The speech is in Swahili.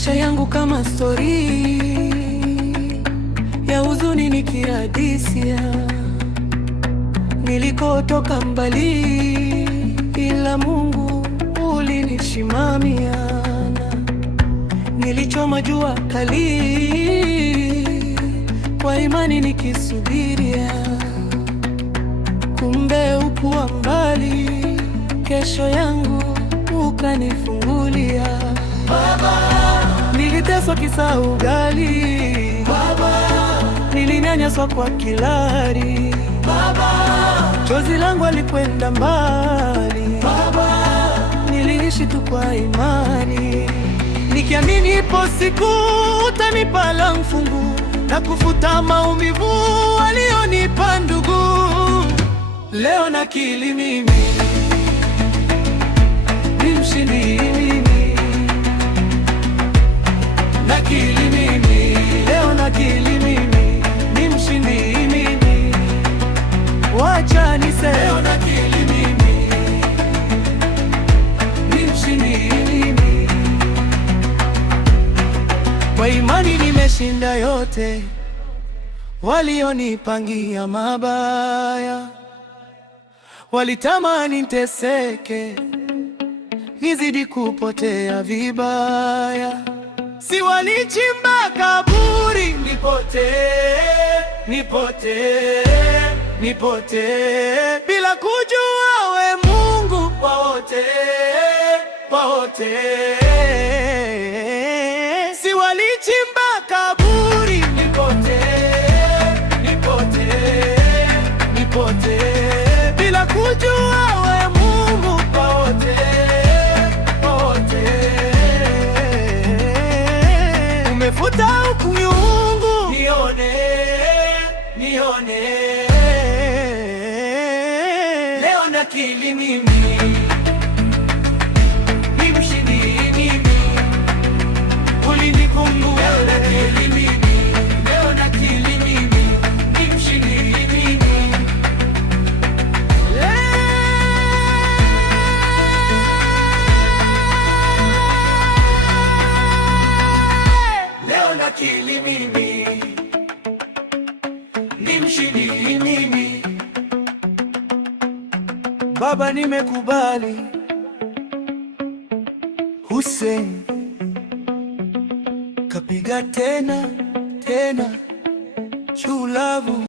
Maisha yangu kama stori ya huzuni nikihadisia, nilikotoka mbali, ila Mungu ulinishimamia. Nilichoma jua kali kwa imani nikisubiria, kumbe ukuwa mbali, kesho yangu ukanifungulia. Baba, niliteswa kisa ugali. Baba, nilinyanyaswa kwa kilari. Baba, chozi langu alikwenda mbali. Baba, niliishi tu kwa imani, nikiamini ipo siku utanipa la mfungu na kufuta maumivu walionipa ndugu. Leo nakiri mimi ni mshindi, mimi nakiri mimi, leo nakiri mimi ni mshindi, mimi wacha niseme leo nakiri mimi ni mshindi, mimi kwa imani nimeshinda yote walionipangia mabaya. Walitamani niteseke, nizidi kupotea vibaya. Si walichimba kaburi nipotee bila kujua we Mungu wa wote. Si walichimba kaburi nipotee bila kujua we Mungu wa wote. Umefuta hukumu, nione leo nakiri mimi ni mshindi, mimi ulinikumbuka. Leo nakiri mimi, leo nakiri mimi ni mshindi, mimi leo nakiri mimi ni mshindi, mimi. Baba, nimekubali. Hussein kapiga tena, true love.